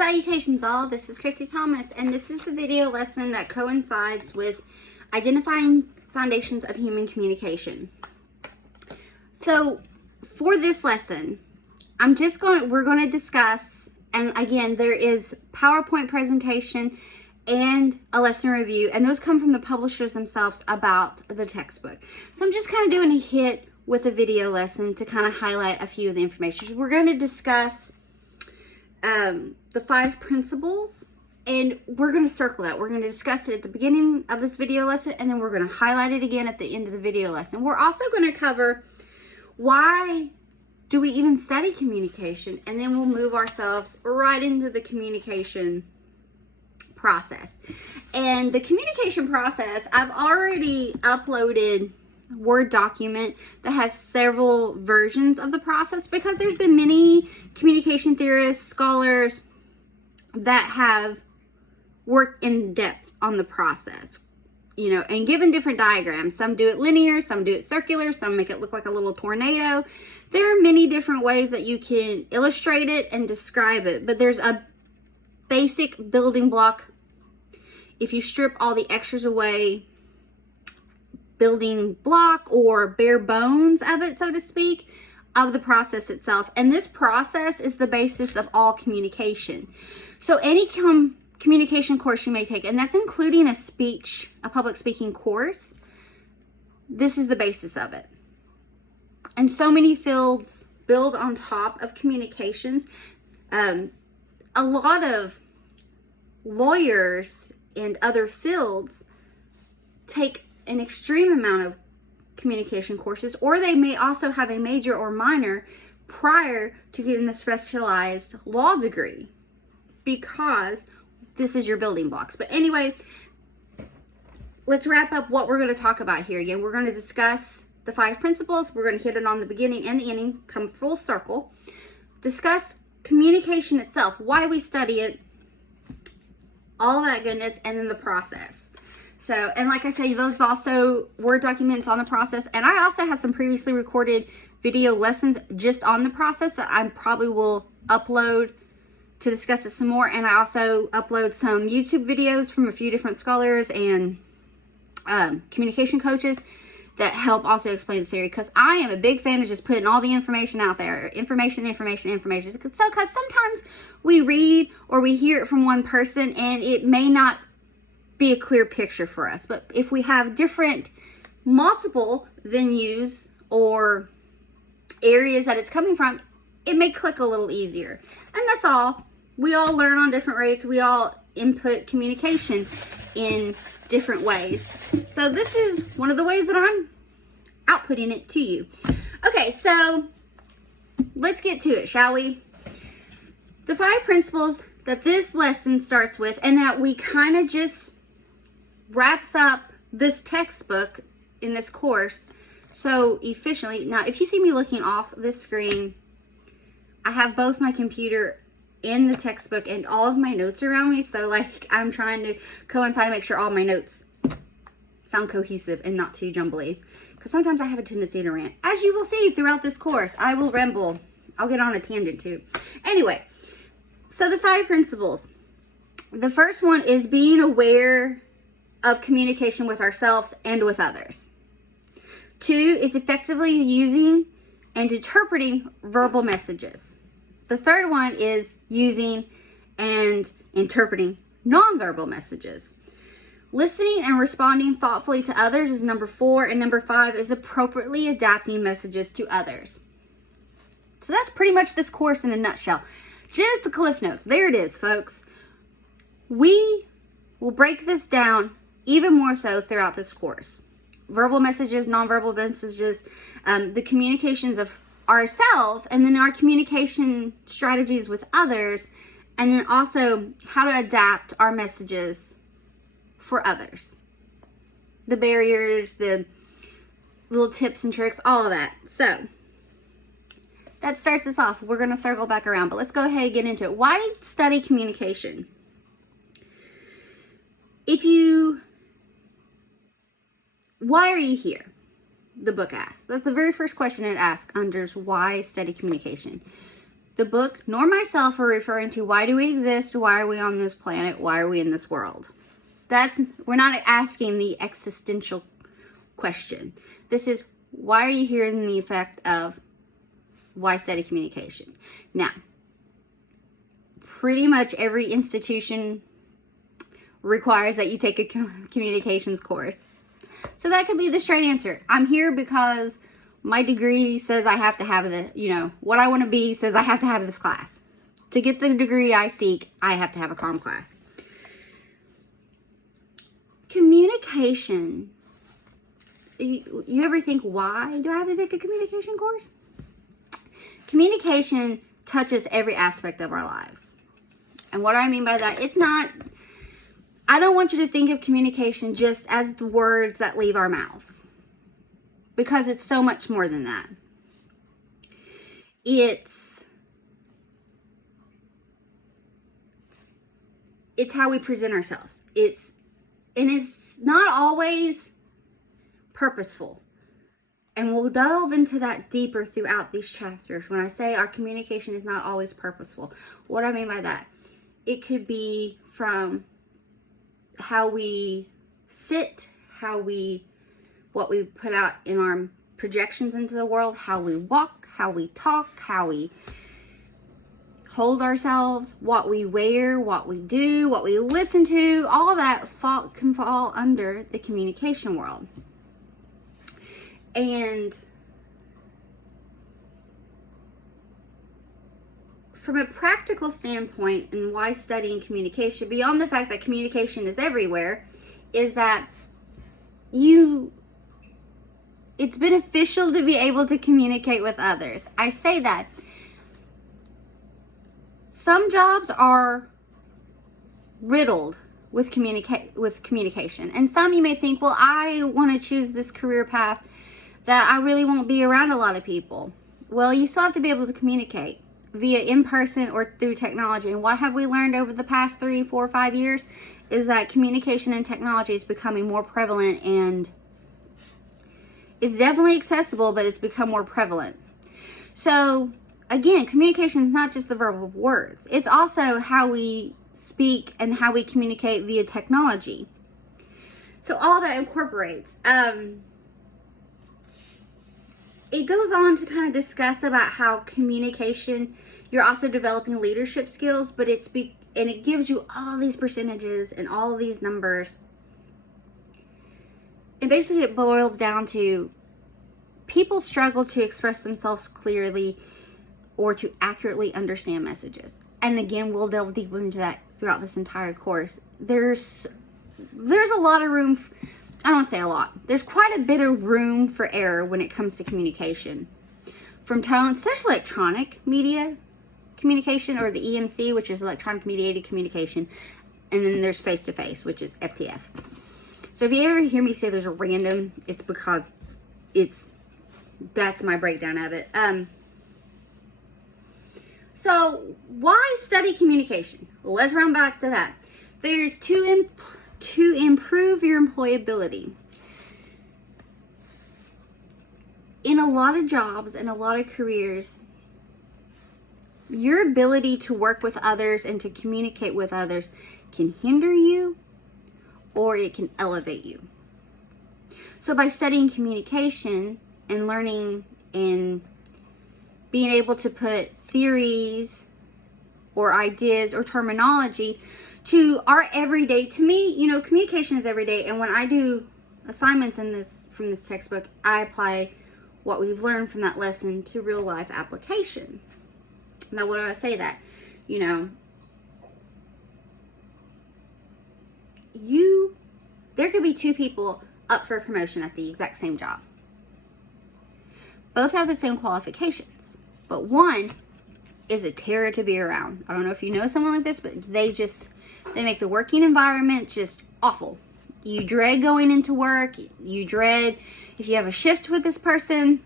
Salutations all, this is Christy Thomas, and this is the video lesson that coincides with identifying foundations of human communication. So for this lesson, we're going to discuss, and again, there is PowerPoint presentation and a lesson review, and those come from the publishers themselves about the textbook. So I'm just kind of doing a hit with a video lesson to kind of highlight a few of the information. We're going to discuss the 5 principles, and we're going to circle that. We're going to discuss it at the beginning of this video lesson, and then we're going to highlight it again at the end of the video lesson. We're also going to cover why do we even study communication, and then we'll move ourselves right into the communication process. And the communication process, I've already uploaded Word document that has several versions of the process, because there's been many communication theorists, scholars that have worked in depth on the process, you know, and given different diagrams. Some do it linear, some do it circular, some make it look like a little tornado. There are many different ways that you can illustrate it and describe it, but there's a basic building block. If you strip all the extras away, building block or bare bones of it, so to speak, of the process itself. And this process is the basis of all communication. So any communication course you may take, and that's including a public speaking course, this is the basis of it. And so many fields build on top of communications. A lot of lawyers and other fields take an extreme amount of communication courses, or they may also have a major or minor prior to getting the specialized law degree, because this is your building blocks. But anyway, let's wrap up what we're going to talk about here. Again, we're going to discuss the 5 principles. We're going to hit it on the beginning and the ending, come full circle, discuss communication itself, why we study it, all that goodness, and then the process. So, and like I say, those also Word documents on the process. And I also have some previously recorded video lessons just on the process that I probably will upload to discuss it some more. And I also upload some YouTube videos from a few different scholars and communication coaches that help also explain the theory, because I am a big fan of just putting all the information out there. Information. So, because sometimes we read or we hear it from one person and it may not be a clear picture for us. But if we have multiple venues or areas that it's coming from, it may click a little easier. And that's all. We all learn on different rates. We all input communication in different ways. So this is one of the ways that I'm outputting it to you. Okay, so let's get to it, shall we? The 5 principles that this lesson starts with, and that we kind of just wraps up this textbook in this course so efficiently. Now, if you see me looking off this screen, I have both my computer and the textbook and all of my notes around me. So like, I'm trying to coincide and make sure all my notes sound cohesive and not too jumbly, because sometimes I have a tendency to rant. As you will see throughout this course, I will ramble. I'll get on a tangent too. Anyway, so the 5 principles. The first one is being aware of communication with ourselves and with others. 2 is effectively using and interpreting verbal messages. The third one is using and interpreting nonverbal messages. Listening and responding thoughtfully to others is number 4, and number 5 is appropriately adapting messages to others. So that's pretty much this course in a nutshell. Just the cliff notes. There it is, folks. We will break this down even more so throughout this course. Verbal messages, nonverbal messages, the communications of ourselves, and then our communication strategies with others, and then also how to adapt our messages for others. The barriers, the little tips and tricks, all of that. So that starts us off. We're going to circle back around, but let's go ahead and get into it. Why study communication? Why are you here? The book asks. That's the very first question it asks under why study communication. the book nor myself are referring to why do we exist, why are we on this planet, why are we in this world. We're not asking the existential question. This is, why are you here, in the effect of why study communication. Now, pretty much every institution requires that you take a communications course. So that could be the straight answer. I'm here because my degree says I have to have what I want to be says I have to have this class. To get the degree I seek, I have to have a comm class. Communication. You ever think, why do I have to take a communication course? Communication touches every aspect of our lives. And what do I mean by that? I don't want you to think of communication just as the words that leave our mouths, because it's so much more than that. It's how we present ourselves. It's not always purposeful. And we'll delve into that deeper throughout these chapters. When I say our communication is not always purposeful, what do I mean by that? It could be from how we sit, what we put out in our projections into the world, how we walk, how we talk, how we hold ourselves, what we wear, what we do, what we listen to. All that can fall under the communication world. And from a practical standpoint, and why studying communication, beyond the fact that communication is everywhere, is that it's beneficial to be able to communicate with others. I say that some jobs are riddled with communication, and some you may think, well, I want to choose this career path that I really won't be around a lot of people. Well, you still have to be able to communicate via in-person or through technology. And what have we learned over the past 3, 4, 5 years is that communication and technology is becoming more prevalent, and it's definitely accessible, but it's become more prevalent. So again, communication is not just the verbal words. It's also how we speak and how we communicate via technology. So all that incorporates. It goes on to kind of discuss about how communication, you're also developing leadership skills, but and it gives you all these percentages and all of these numbers. And basically it boils down to, people struggle to express themselves clearly or to accurately understand messages. And again, we'll delve deeper into that throughout this entire course. There's a lot of room I don't want to say a lot. There's quite a bit of room for error when it comes to communication. From tone, especially electronic media communication, or the EMC, which is electronic mediated communication. And then there's face-to-face, which is FTF. So if you ever hear me say there's a random, it's because that's my breakdown of it. So why study communication? Let's run back to that. There's to improve your employability. In a lot of jobs and a lot of careers, your ability to work with others and to communicate with others can hinder you, or it can elevate you. So by studying communication and learning and being able to put theories or ideas or terminology to our everyday, to me, communication is everyday. And when I do assignments from this textbook, I apply what we've learned from that lesson to real life application. Now, what do I say that? There could be two people up for promotion at the exact same job. Both have the same qualifications, but one is a terror to be around. I don't know if you know someone like this, but they make the working environment just awful. You dread going into work. You dread if you have a shift with this person.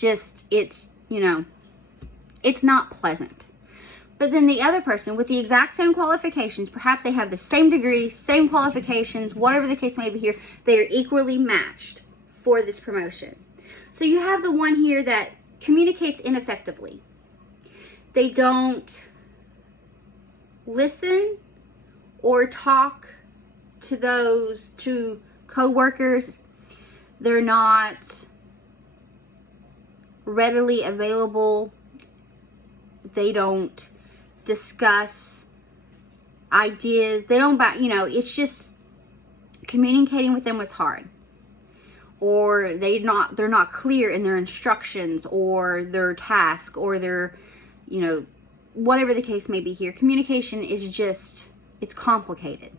It's not pleasant. But then the other person with the exact same qualifications, perhaps they have the same degree, same qualifications, whatever the case may be here, they are equally matched for this promotion. So you have the one here that communicates ineffectively. They don't listen or talk to coworkers. They're not readily available. They don't discuss ideas. They don't, it's just communicating with them was hard. Or they're not clear in their instructions or their task or their, whatever the case may be here. Communication is just, it's complicated.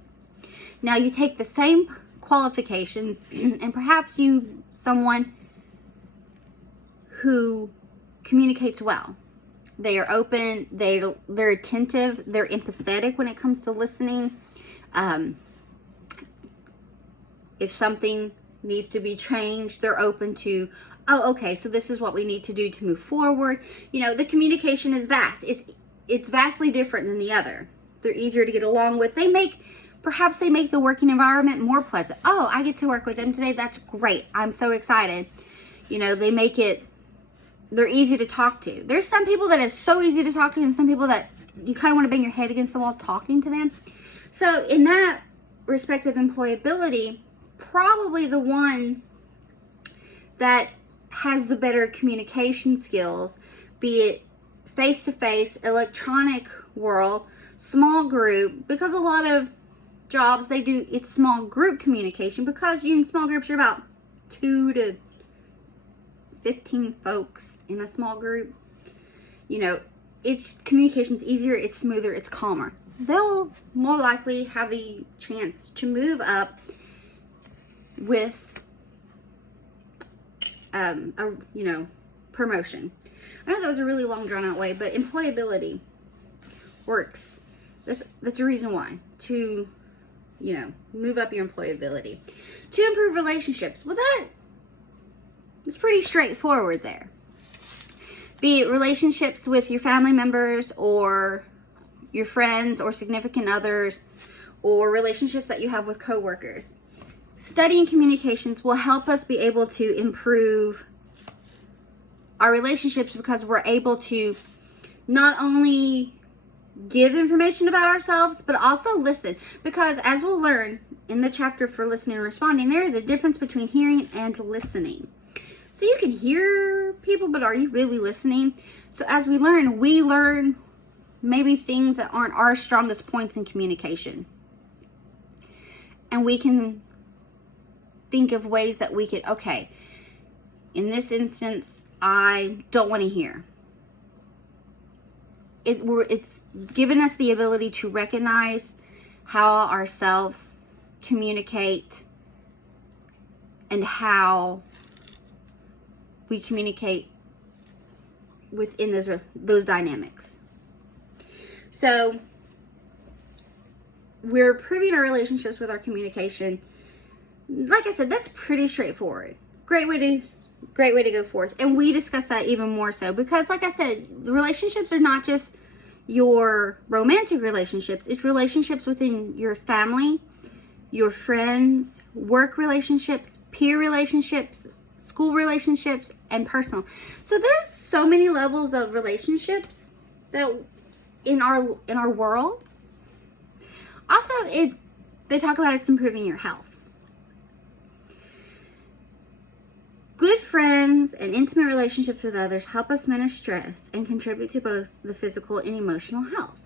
Now you take the same qualifications and perhaps someone who communicates well. They are open, they're attentive, they're empathetic when it comes to listening. If something needs to be changed, they're open to, oh, okay, so this is what we need to do to move forward. The communication is vast. It's vastly different than the other. They're easier to get along with. Perhaps they make the working environment more pleasant. Oh, I get to work with them today. That's great. I'm so excited. They're easy to talk to. There's some people that is so easy to talk to, and some people that you kind of want to bang your head against the wall talking to them. So in that respect of employability, probably the one that has the better communication skills, be it face-to-face, electronic world, small group, because a lot of jobs it's small group communication, because in small groups you're about 2 to 15 folks in a small group. Communication's easier, it's smoother, it's calmer. They'll more likely have the chance to move up with promotion. I know that was a really long drawn out way, but employability works. That's a reason why, to move up your employability. To improve relationships, well, it's pretty straightforward there. Be it relationships with your family members or your friends or significant others, or relationships that you have with coworkers. Studying communications will help us be able to improve our relationships, because we're able to not only give information about ourselves, but also listen. Because as we'll learn in the chapter for listening and responding, there is a difference between hearing and listening. So you can hear people, but are you really listening? So as we learn maybe things that aren't our strongest points in communication. And we can think of ways that we could, okay, in this instance, I don't want to hear. It's given us the ability to recognize how ourselves communicate and how we communicate within those dynamics. So we're improving our relationships with our communication. Like I said, that's pretty straightforward. Great way to go forth. And we discuss that even more so because, like I said, the relationships are not just your romantic relationships. It's relationships within your family, your friends, work relationships, peer relationships, school relationships, and personal. So there's so many levels of relationships that in our worlds. Also, they talk about it's improving your health. Good friends and intimate relationships with others help us manage stress and contribute to both the physical and emotional health.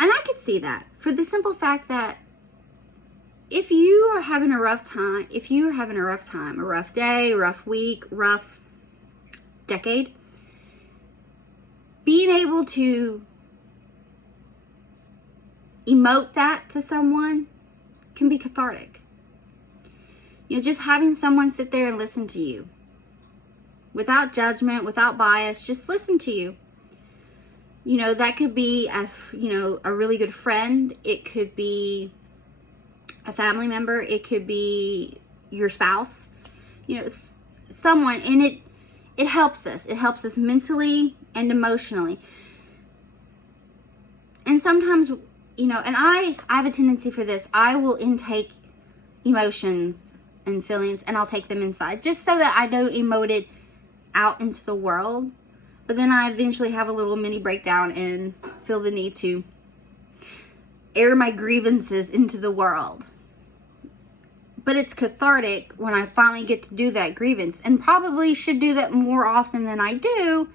And I could see that for the simple fact that if you are having a rough time, a rough day, rough week, rough decade, being able to emote that to someone can be cathartic. Just having someone sit there and listen to you without judgment, without bias, just listen to you. That could be a really good friend. It could be a family member. It could be your spouse. Someone, and it helps us. It helps us mentally and emotionally. And sometimes, and I have a tendency for this. I will intake emotions and feelings, and I'll take them inside just so that I don't emote it out into the world. but then I eventually have a little mini breakdown and feel the need to air my grievances into the world. But it's cathartic when I finally get to do that grievance, and probably should do that more often than I do.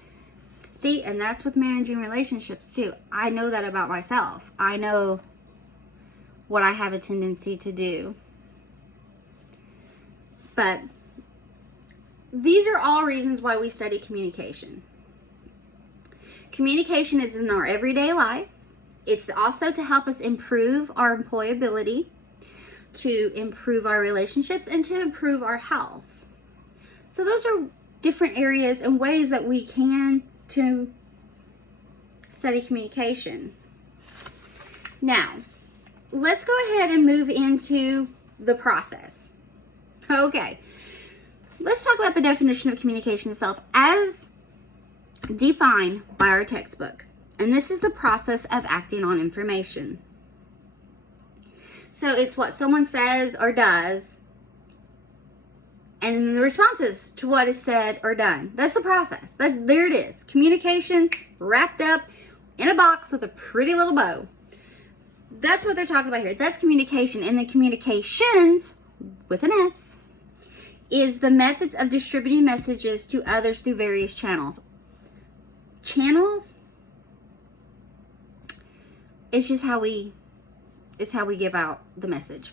See, and that's with managing relationships too. I know that about myself. I know what I have a tendency to do. But these are all reasons why we study communication. Communication is in our everyday life. It's also to help us improve our employability, to improve our relationships, and to improve our health. So those are different areas and ways that we can to study communication. Now, let's go ahead and move into the process. Okay, let's talk about the definition of communication itself as defined by our textbook. And this is the process of acting on information. So it's what someone says or does, and the responses to what is said or done. That's the process. There it is. Communication wrapped up in a box with a pretty little bow. That's what they're talking about here. That's communication. And the communications, with an S, is the methods of distributing messages to others through various channels. Channels? It's just how we give out the message.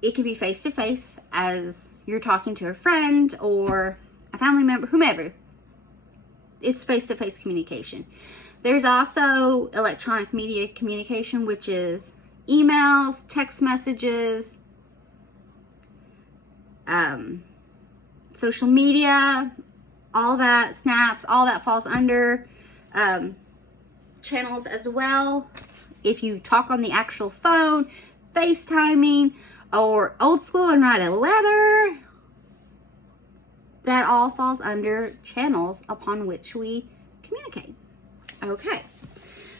It can be face-to-face, as you're talking to a friend or a family member, whomever. It's face-to-face communication. There's also electronic media communication, which is emails, text messages, social media, all that, snaps, all that falls under channels as well. If you talk on the actual phone, FaceTiming, or old school and write a letter, that all falls under channels upon which we communicate. Okay,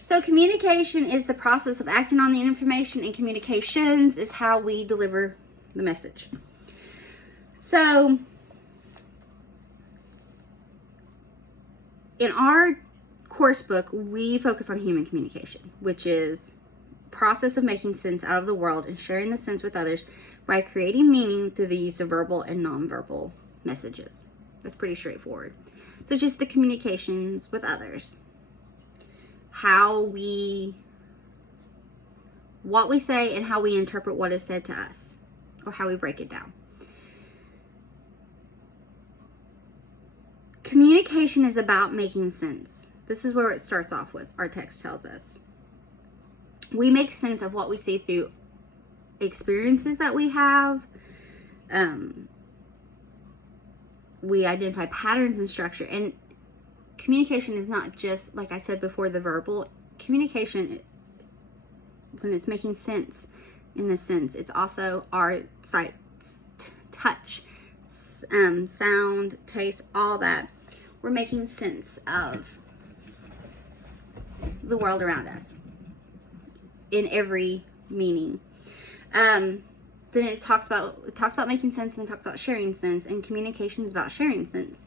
so communication is the process of acting on the information, and communications is how we deliver the message. So, in our course book, we focus on human communication, which is process of making sense out of the world and sharing the sense with others by creating meaning through the use of verbal and nonverbal messages. That's pretty straightforward. So just the communications with others. What we say and how we interpret what is said to us, or how we break it down. Communication is about making sense. This is where it starts off with, our text tells us. We make sense of what we see through experiences that we have. We identify patterns and structure. And communication is not just, like I said before, the verbal. Communication, when it's making sense in this sense, it's also our sight, touch, sound, taste, all that. We're making sense of the world around us in every meaning. Then it talks about making sense, and it talks about sharing sense, and communication is about sharing sense.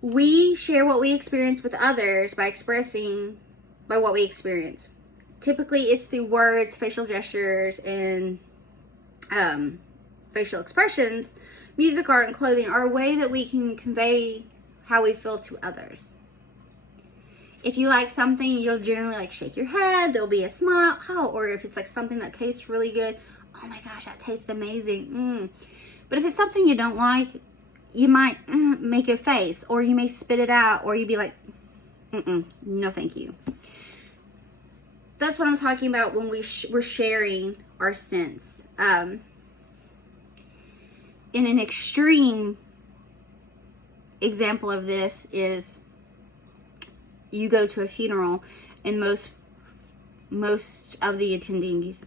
We share what we experience with others by expressing by what we experience. Typically it's through words, facial gestures, and facial expressions. Music, art, and clothing are a way that we can convey how we feel to others. If you like something, you'll generally like shake your head, there'll be a smile, or if it's like something that tastes really good, oh my gosh, that tastes amazing. But if it's something you don't like, you might make a face, or you may spit it out, or you'd be like, no thank you. That's what I'm talking about when we're sharing our sense. In an extreme example of this is, you go to a funeral and most of the attendees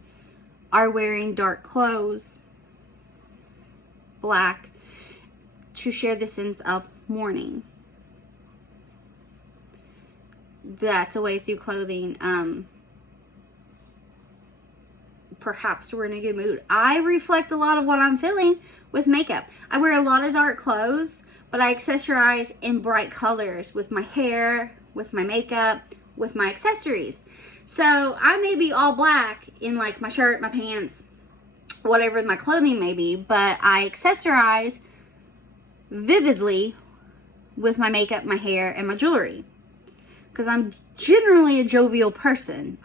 are wearing dark clothes, black, to share the sense of mourning. That's a way through clothing perhaps we're in a good mood. I reflect a lot of what I'm feeling with makeup. I wear a lot of dark clothes, but I accessorize in bright colors with my hair, with my makeup, with my accessories. So I may be all black in like my shirt, my pants, whatever my clothing may be, but I accessorize vividly with my makeup, my hair, and my jewelry. Because I'm generally a jovial person.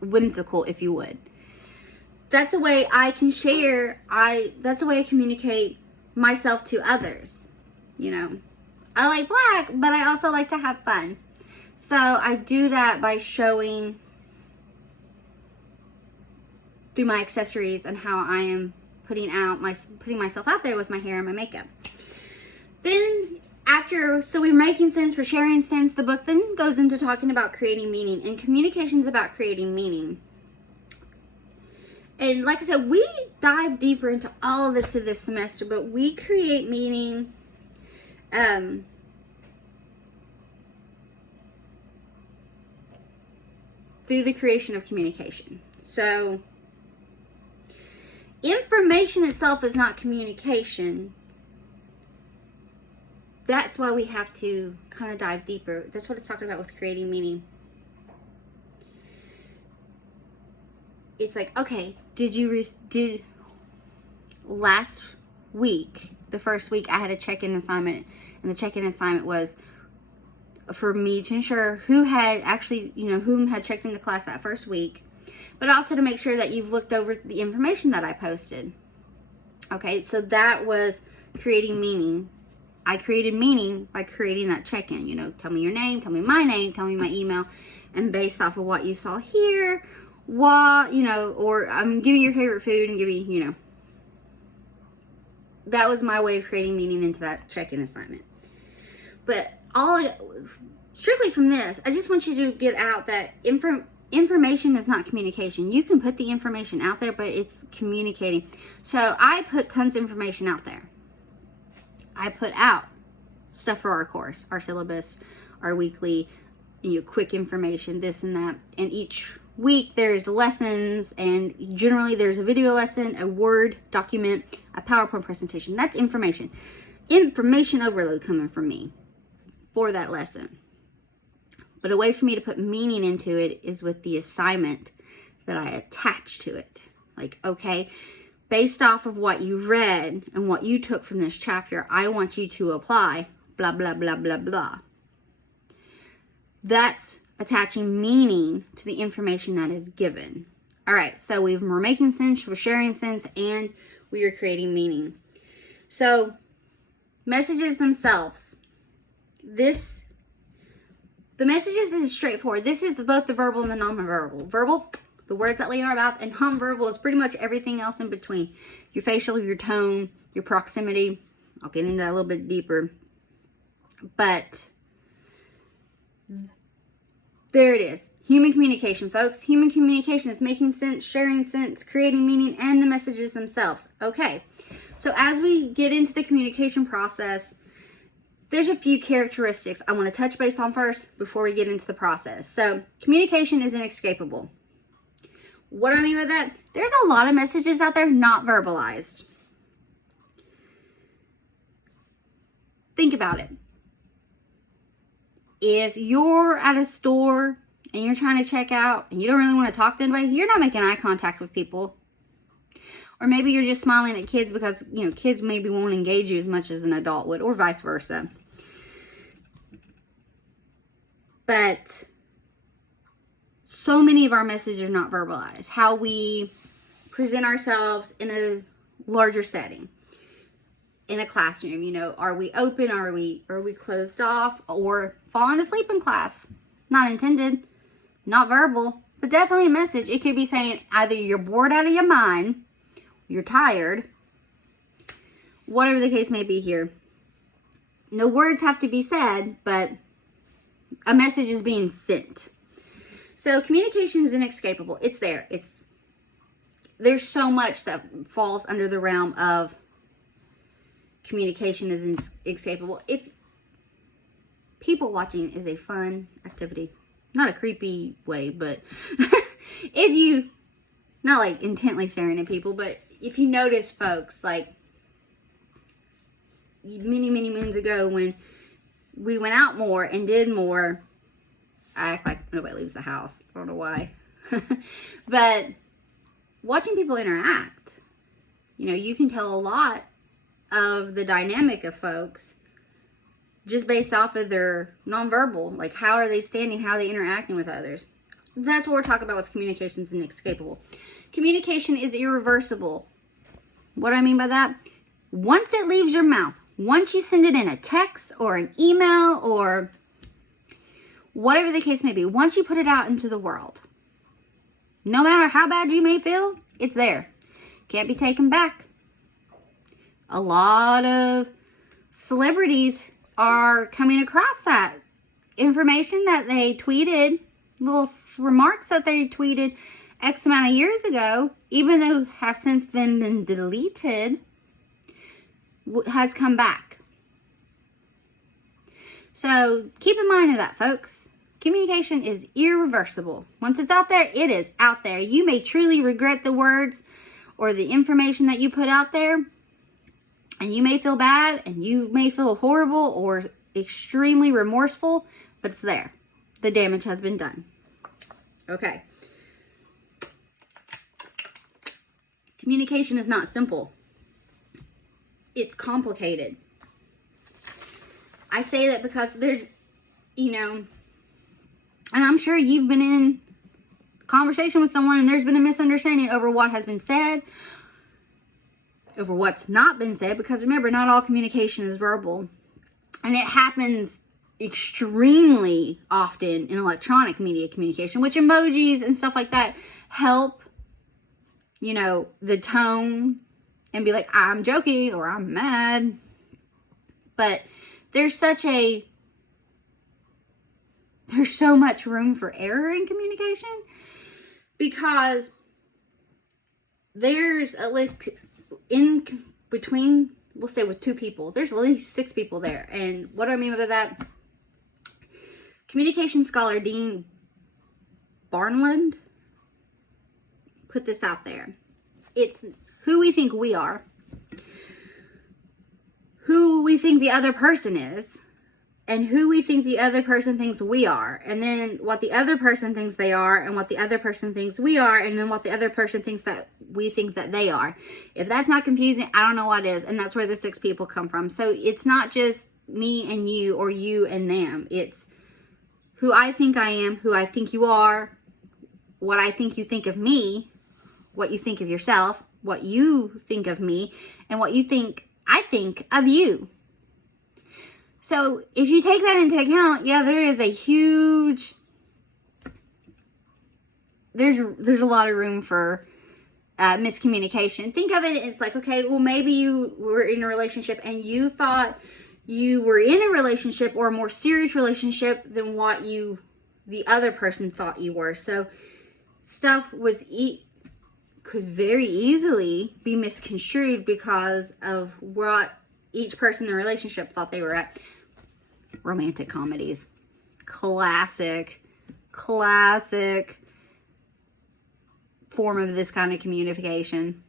Whimsical, if you would. That's a way I can share, that's a way I communicate myself to others. I like black, but I also like to have fun. So I do that by showing through my accessories and how I am putting myself out there with my hair and my makeup. Then so we're making sense, we're sharing sense. The book then goes into talking about creating meaning, and communication's about creating meaning. And like I said, we dive deeper into all of this this semester, but we create meaning through the creation of communication. So information itself is not communication. That's why we have to kind of dive deeper. That's what it's talking about with creating meaning. It's like, okay, did last week, the first week, I had a check-in assignment, and the check-in assignment was for me to ensure who had actually, whom had checked into class that first week, but also to make sure that you've looked over the information that I posted. Okay, so that was creating meaning. I created meaning by creating that check-in. Tell me your name, tell me my name, tell me my email, and based off of what you saw here, or I'm giving your favorite food and giving, that was my way of creating meaning into that check-in assignment. But strictly from this, I just want you to get out that information is not communication. You can put the information out there, but it's communicating. So I put tons of information out there. I put out stuff for our course, our syllabus, our weekly, quick information, this and that. And each week there's lessons, and generally there's a video lesson, a Word document, a PowerPoint presentation. That's information. Information overload coming from me for that lesson. But a way for me to put meaning into it is with the assignment that I attach to it. Like, okay, based off of what you read and what you took from this chapter, I want you to apply blah, blah, blah, blah, blah. That's attaching meaning to the information that is given. All right, so we're making sense, we're sharing sense, and we are creating meaning. So messages themselves. The messages is straightforward. This is both the verbal and the non-verbal. Verbal, the words that leave our mouth, and non-verbal is pretty much everything else in between. Your facial, your tone, your proximity. I'll get into that a little bit deeper. But there it is. Human communication, folks. Human communication is making sense, sharing sense, creating meaning, and the messages themselves. Okay, so as we get into the communication process, there's a few characteristics I want to touch base on first before we get into the process. So communication is inescapable. What do I mean by that? There's a lot of messages out there not verbalized. Think about it. If you're at a store and you're trying to check out and you don't really want to talk to anybody, you're not making eye contact with people. Or maybe you're just smiling at kids because, kids maybe won't engage you as much as an adult would, or vice versa. But so many of our messages are not verbalized. How we present ourselves in a larger setting. In a classroom, are we open? Are we closed off? Or falling asleep in class? Not intended, not verbal, but definitely a message. It could be saying either you're bored out of your mind, you're tired, whatever the case may be here. No words have to be said, but a message is being sent. So communication is inescapable. It's there. There's so much that falls under the realm of communication is inescapable. If people watching is a fun activity, not a creepy way, but If you, not like intently staring at people, but if you notice folks, like many, many moons ago when we went out more and did more, I act like nobody leaves the house. I don't know why. But watching people interact, you can tell a lot of the dynamic of folks just based off of their nonverbal. Like, how are they standing? How are they interacting with others? That's what we're talking about with communications and inescapable. Communication is irreversible. What do I mean by that? Once it leaves your mouth, once you send it in a text or an email or whatever the case may be, once you put it out into the world, no matter how bad you may feel, it's there. Can't be taken back. A lot of celebrities are coming across that information that they tweeted, little remarks that they tweeted X amount of years ago, even though have since then been deleted, has come back. So keep in mind of that, folks. Communication is irreversible. Once it's out there, it is out there. You may truly regret the words or the information that you put out there, and you may feel bad, and you may feel horrible or extremely remorseful, but it's there. The damage has been done. Okay. Communication is not simple. It's complicated. I say that because there's, and I'm sure you've been in conversation with someone and there's been a misunderstanding over what has been said, over what's not been said, because remember, not all communication is verbal. And it happens extremely often in electronic media communication, which emojis and stuff like that help, the tone and be like, I'm joking or I'm mad. But there's so much room for error in communication because there's in between, we'll say with two people, there's at least 6 people there. And what do I mean by that? Communication scholar Dean Barnland put this out there. It's who we think we are, who we think the other person is, and who we think the other person thinks we are, and then what the other person thinks they are, and what the other person thinks we are, and then what the other person thinks that we think that they are. If that's not confusing, I don't know what is, and that's where the 6 people come from. So it's not just me and you, or you and them. It's who I think I am, who I think you are, what I think you think of me, what you think of yourself, what you think of me, and what you think I think of you. So if you take that into account, yeah, there is a huge, there's a lot of room for miscommunication. Think of it, it's like, okay, well, maybe you were in a relationship and you thought you were in a relationship or a more serious relationship than what the other person thought you were. So stuff could very easily be misconstrued because of what each person in the relationship thought they were at. Romantic comedies. Classic form of this kind of communication.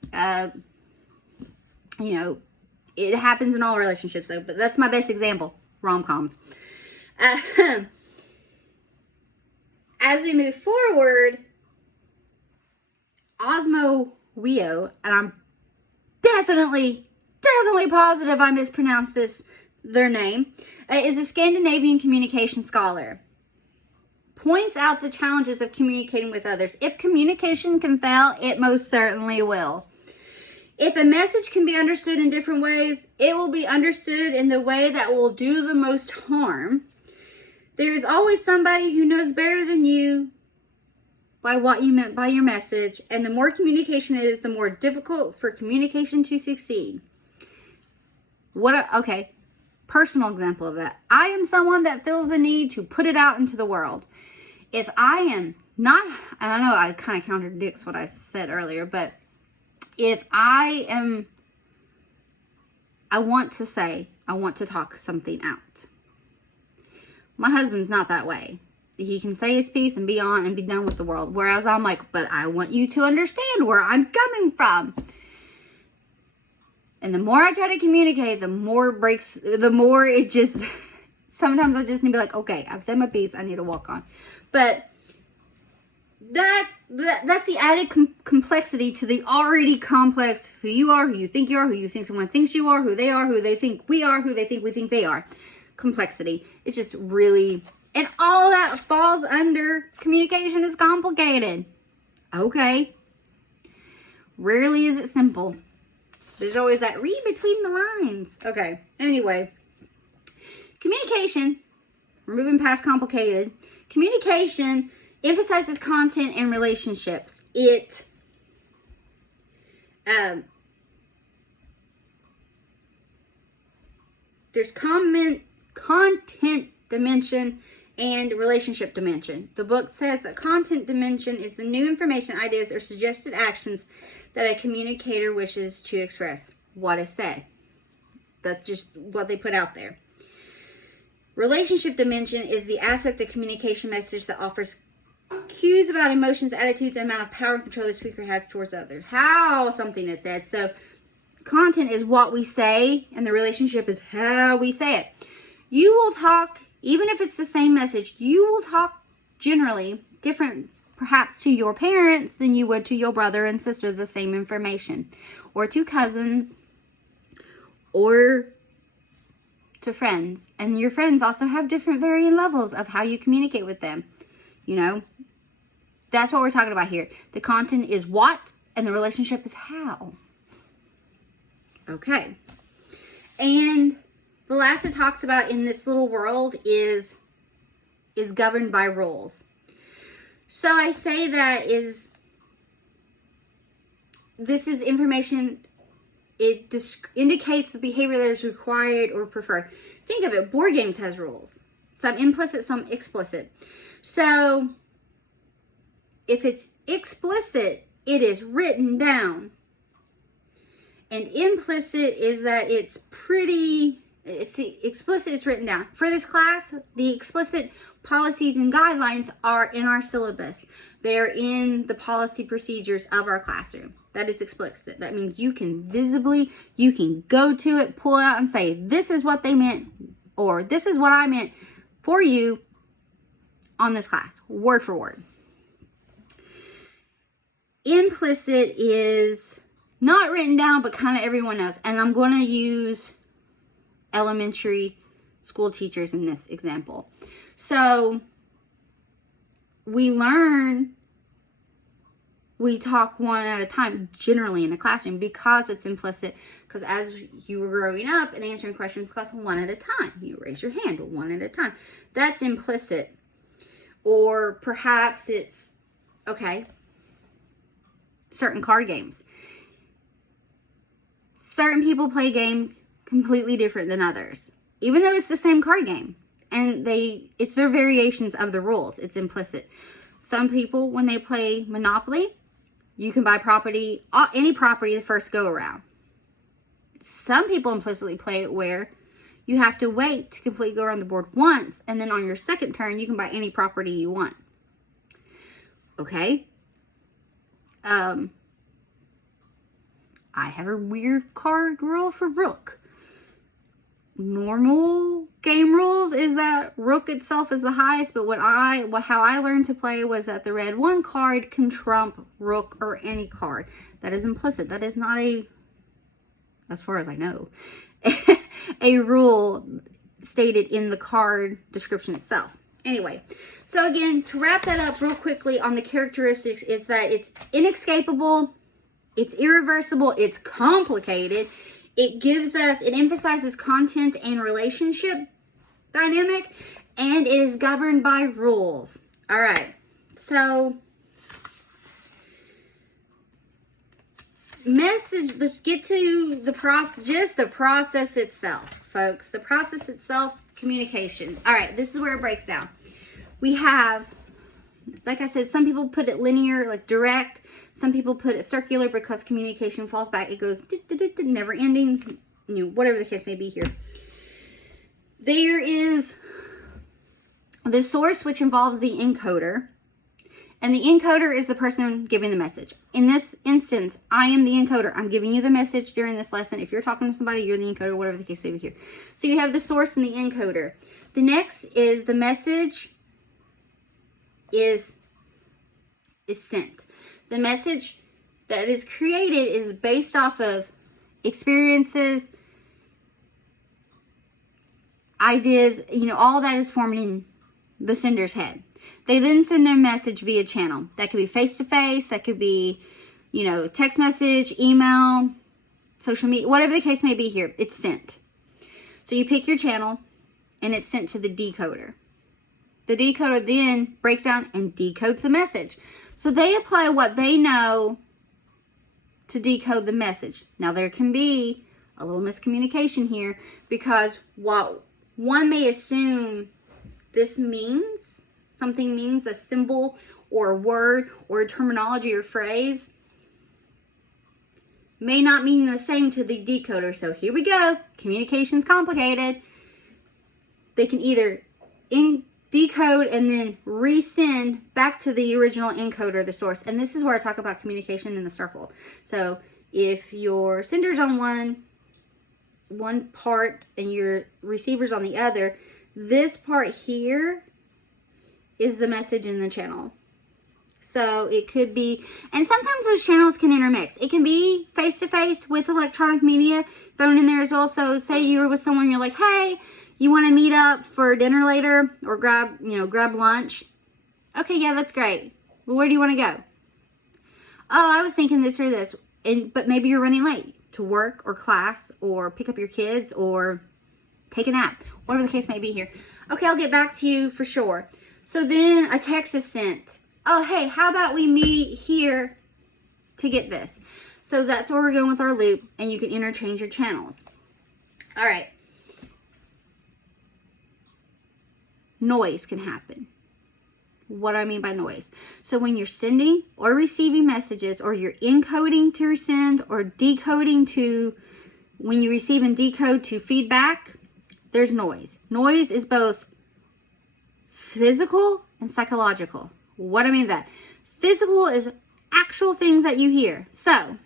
It happens in all relationships though, but that's my best example. Rom-coms. As we move forward, Osmo Weo, and I'm definitely positive I mispronounced their name, is a Scandinavian communication scholar. Points out the challenges of communicating with others. If communication can fail, it most certainly will. If a message can be understood in different ways, it will be understood in the way that will do the most harm. There is always somebody who knows better than you by what you meant by your message, and the more communication it is, the more difficult for communication to succeed. Personal example of that. I am someone that feels the need to put it out into the world. If I am not, and I know I kind of contradicts what I said earlier, but if I want to talk something out. My husband's not that way. he can say his piece and be on and be done with the world. Whereas I'm like, but I want you to understand where I'm coming from. And the more I try to communicate, the more it just, sometimes I just need to be like, okay, I've said my piece, I need to walk on. But that's the added complexity to the already complex who you are, who you think you are, who you think someone thinks you are, who they think we are, who they think we think they are. Complexity. It's just really, and all that falls under communication is complicated. Okay. Rarely is it simple. There's always that read between the lines. Okay. Anyway. Communication, we're moving past complicated. Communication emphasizes content and relationships. It there's content dimension and relationship dimension. The book says that content dimension is the new information, ideas, or suggested actions that a communicator wishes to express what is said. That's just what they put out there. Relationship dimension is the aspect of communication message that offers cues about emotions, attitudes, and amount of power and control the speaker has towards others. How something is said. So content is what we say, and the relationship is how we say it. You will talk, even if it's the same message, you will talk generally different perhaps to your parents than you would to your brother and sister the same information, or to cousins, or to friends. And your friends also have different varying levels of how you communicate with them. You know, that's what we're talking about here. The content is what, and the relationship is how. Okay. And the last it talks about in this little world is governed by rules. So I say that this is information, it indicates the behavior that is required or preferred. Think of it, board games has rules. Some implicit, some explicit. So if it's explicit, it is written down. And implicit is that it's explicit is written down. For this class, the explicit policies and guidelines are in our syllabus. They're in the policy procedures of our classroom. That is explicit. That means you can go to it, pull it out and say, this is what they meant, or this is what I meant for you on this class, word for word. Implicit is not written down, but kind of everyone knows. And I'm going to use elementary school teachers in this example. So we talk one at a time generally in a classroom because it's implicit. Because as you were growing up and answering questions in class, one at a time. You raise your hand one at a time. That's implicit. Or perhaps it's, okay, certain card games. Certain people play games completely different than others, even though it's the same card game. And it's their variations of the rules. It's implicit. Some people, when they play Monopoly, you can buy any property the first go around. Some people implicitly play it where you have to wait to completely go around the board once, and then on your second turn, you can buy any property you want. Okay? I have a weird card rule for Rook. Normal game rules is that Rook itself is the highest, but how I learned to play was that the red 1 card can trump Rook or any card. That is implicit. That is not as far as I know, a rule stated in the card description itself. Anyway, so again, to wrap that up real quickly on the characteristics, is that it's inescapable, it's irreversible, it's complicated. It emphasizes content and relationship dynamic, and it is governed by rules. All right, so let's get to the process itself, folks. The process itself, communication. All right, this is where it breaks down. We have, like I said, some people put it linear, like direct. Some people put it circular because communication falls back. It goes never ending, whatever the case may be here. There is the source, which involves the encoder, and the encoder is the person giving the message. In this instance, I am the encoder. I'm giving you the message during this lesson. If you're talking to somebody, you're the encoder, whatever the case may be here. So you have the source and the encoder. The next is the message is sent. The message that is created is based off of experiences, ideas, all that is formed in the sender's head. They then send their message via channel. That could be face-to-face, that could be, text message, email, social media, whatever the case may be here, it's sent. So you pick your channel and it's sent to the decoder. The decoder then breaks down and decodes the message. So they apply what they know to decode the message. Now there can be a little miscommunication here, because what one may assume this means, something means a symbol or a word or a terminology or phrase, may not mean the same to the decoder. So here we go. Communication's complicated. They can either decode and then resend back to the original encoder, the source. And this is where I talk about communication in the circle. So if your sender's on one part and your receiver's on the other, this part here is the message in the channel. So it could be, and sometimes those channels can intermix. It can be face-to-face with electronic media thrown in there as well. So say you were with someone, you're like, hey, you want to meet up for dinner later or grab lunch? Okay, yeah, that's great. Well, where do you want to go? Oh, I was thinking this or this. But maybe you're running late to work or class or pick up your kids or take a nap, whatever the case may be here. Okay, I'll get back to you for sure. So then a text is sent. Oh, hey, how about we meet here to get this? So that's where we're going with our loop, and you can interchange your channels. All right. Noise can happen. What do I mean by noise? So when you're sending or receiving messages, or you're encoding to send or decoding to, when you receive and decode to feedback, there's noise. Noise is both physical and psychological. What do I mean by that? Physical is actual things that you hear. So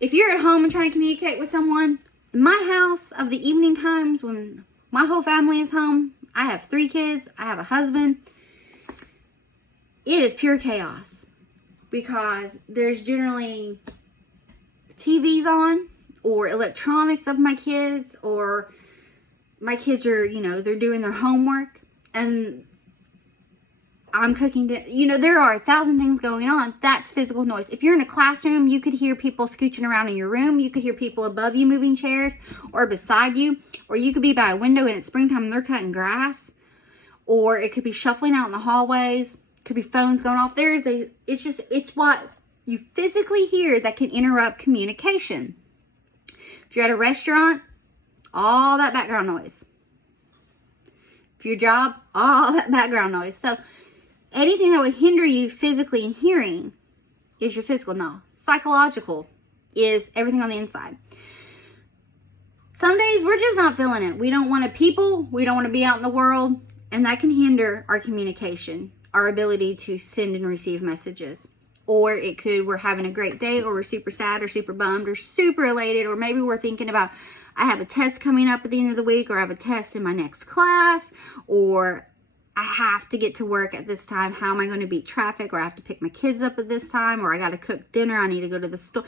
if you're at home and trying to communicate with someone, in my house of the evening times when my whole family is home, I have 3 kids, I have a husband, it is pure chaos, because there's generally TVs on, or electronics of my kids, or my kids are, they're doing their homework, and I'm cooking dinner. There are 1,000 things going on. That's physical noise. If you're in a classroom, you could hear people scooching around in your room. You could hear people above you moving chairs or beside you. Or you could be by a window and it's springtime and they're cutting grass. Or it could be shuffling out in the hallways. It could be phones going off. It's what you physically hear that can interrupt communication. If you're at a restaurant, all that background noise. If your job, all that background noise. So anything that would hinder you physically in hearing is your physical. Now, psychological is everything on the inside. Some days we're just not feeling it. We don't want to people. We don't want to be out in the world. And that can hinder our communication, our ability to send and receive messages. Or it could, we're having a great day, or we're super sad or super bummed or super elated, or maybe we're thinking about, I have a test coming up at the end of the week, or I have a test in my next class, or I have to get to work at this time. How am I going to beat traffic? Or I have to pick my kids up at this time, or I got to cook dinner. I need to go to the store.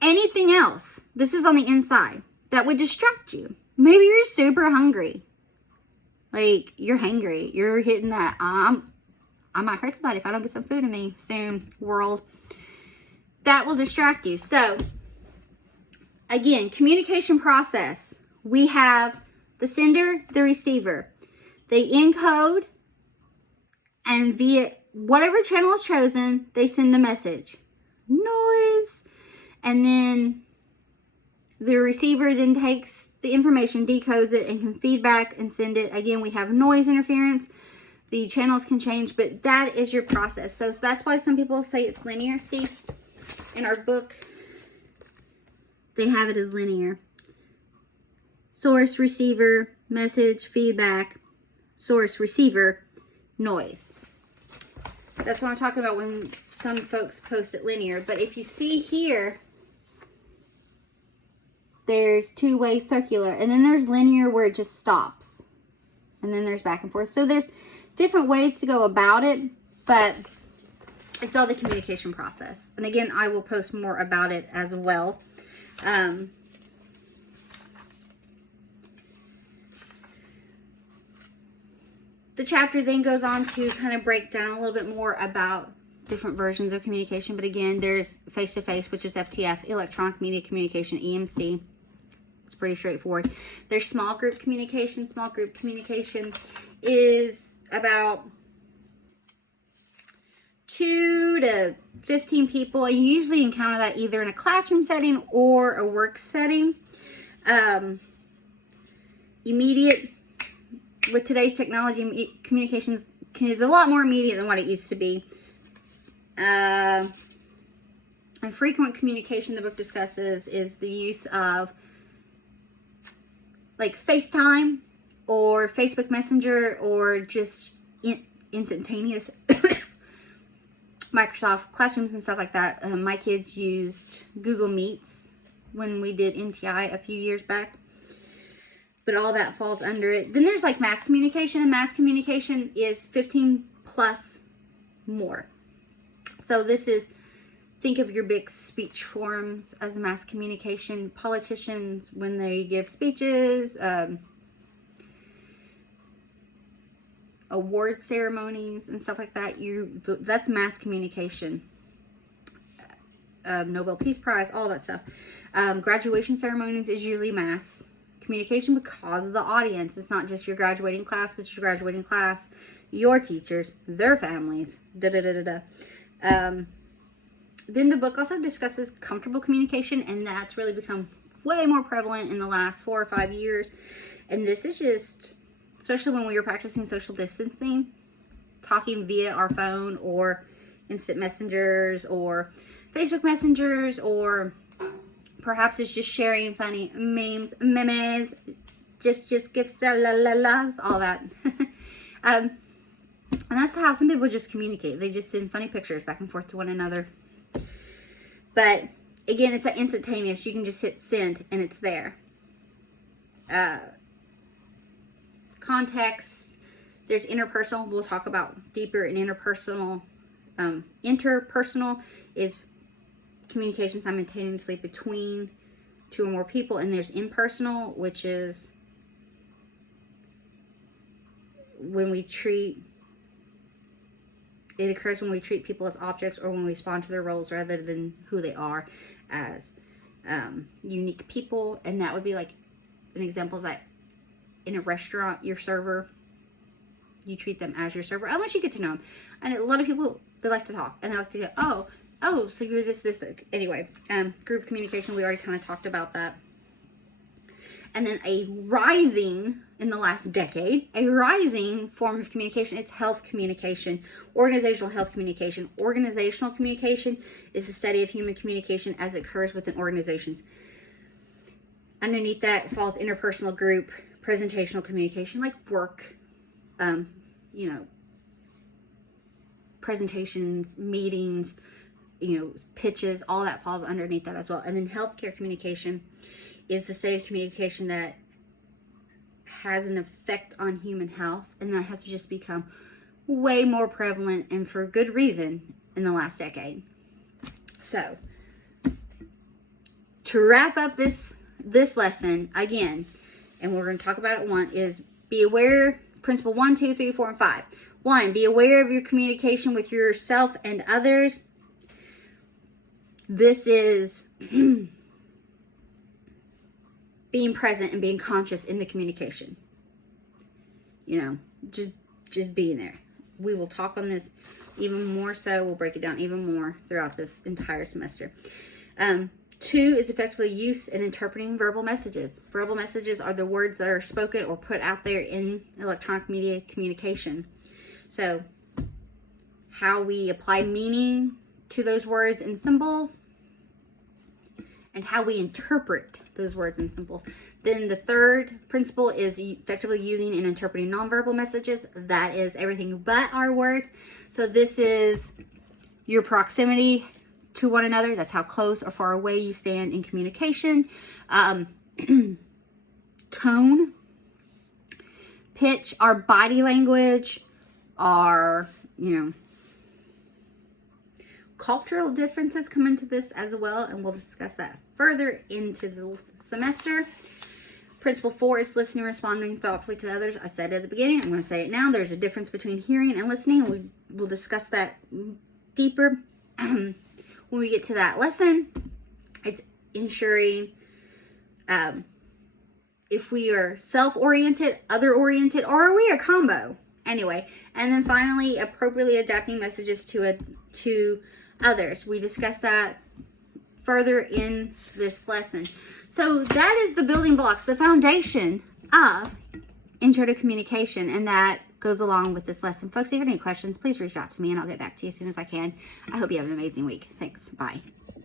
Anything else. This is on the inside that would distract you. Maybe you're super hungry. Like, you're hangry. You're hitting that, I might hurt somebody if I don't get some food in me soon, world. That will distract you. So, again, communication process. We have the sender, the receiver. They encode, and via whatever channel is chosen, they send the message. Noise. And then the receiver then takes the information, decodes it, and can feedback and send it. Again, we have noise interference. The channels can change, but that is your process. So that's why some people say it's linear. See, in our book, they have it as linear. Source, receiver, message, feedback. source, receiver, noise. That's what I'm talking about when some folks post it linear. But if you see here, there's two-way circular, and then there's linear where it just stops. And then there's back and forth. So there's different ways to go about it, but it's all the communication process. And again, I will post more about it as well. The chapter then goes on to kind of break down a little bit more about different versions of communication. But again, there's face-to-face, which is FTF, electronic media communication, EMC. It's pretty straightforward. There's small group communication. Small group communication is about 2 to 15 people. And you usually encounter that either in a classroom setting or a work setting. Immediate. With today's technology, communications is a lot more immediate than what it used to be. And frequent communication the book discusses is the use of like FaceTime or Facebook Messenger or just instantaneous Microsoft Classrooms and stuff like that. My kids used Google Meets when we did NTI a few years back. But all that falls under it. Then there's like mass communication, and mass communication is 15 plus more. So this is, think of your big speech forums as mass communication. Politicians, when they give speeches, award ceremonies and stuff like that, that's mass communication. Nobel Peace Prize, all that stuff. Graduation ceremonies is usually mass communication because of the audience. It's not just your graduating class, but your graduating class, your teachers, their families, Then the book also discusses comfortable communication, and that's really become way more prevalent in the last 4 or 5 years. And this is just, especially when we were practicing social distancing, talking via our phone or instant messengers or Facebook messengers, or perhaps it's just sharing funny memes, memes, just gifts, la la la's, all that. And that's how some people just communicate. They just send funny pictures back and forth to one another. But again, it's like instantaneous. You can just hit send and it's there. Context. There's interpersonal. We'll talk about deeper in interpersonal. Interpersonal is communication simultaneously between 2 or more people, and there's impersonal, which is when we treat, it occurs when we treat people as objects or when we respond to their roles rather than who they are as unique people. And that would be like an example is that in a restaurant, your server, you treat them as your server unless you get to know them. And a lot of people, they like to talk and they like to go, oh, so you're this. Anyway, group communication, we already kind of talked about that. And then a rising, in the last decade, a rising form of communication, it's health communication, organizational health communication. Organizational communication is the study of human communication as it occurs within organizations. Underneath that falls interpersonal, group, presentational communication, like work, presentations, meetings, pitches, all that falls underneath that as well. And then healthcare communication is the state of communication that has an effect on human health, and that has just become way more prevalent, and for good reason, in the last decade. So, to wrap up this lesson, again, and we're going to talk about it one, is be aware, principle 1, 2, 3, 4, and 5. 1, be aware of your communication with yourself and others. This is being present and being conscious in the communication. Just being there. We will talk on this even more so. We'll break it down even more throughout this entire semester. 2 is effectively use and interpreting verbal messages. Verbal messages are the words that are spoken or put out there in electronic media communication. So, how we apply meaning to those words and symbols, and how we interpret those words and symbols. Then the third principle is effectively using and interpreting nonverbal messages. That is everything but our words. So this is your proximity to one another. That's how close or far away you stand in communication. Tone, pitch, our body language, our, cultural differences come into this as well, and we'll discuss that further into the semester. Principle 4 is listening and responding thoughtfully to others. I said it at the beginning, I'm going to say it now. There's a difference between hearing and listening. We'll discuss that deeper when we get to that lesson. It's ensuring if we are self-oriented, other-oriented, or are we a combo? Anyway, and then finally, appropriately adapting messages to others. We discussed that further in this lesson. So that is the building blocks, the foundation of intro to communication, and that goes along with this lesson. Folks, if you have any questions, please reach out to me and I'll get back to you as soon as I can. I hope you have an amazing week. Thanks. Bye.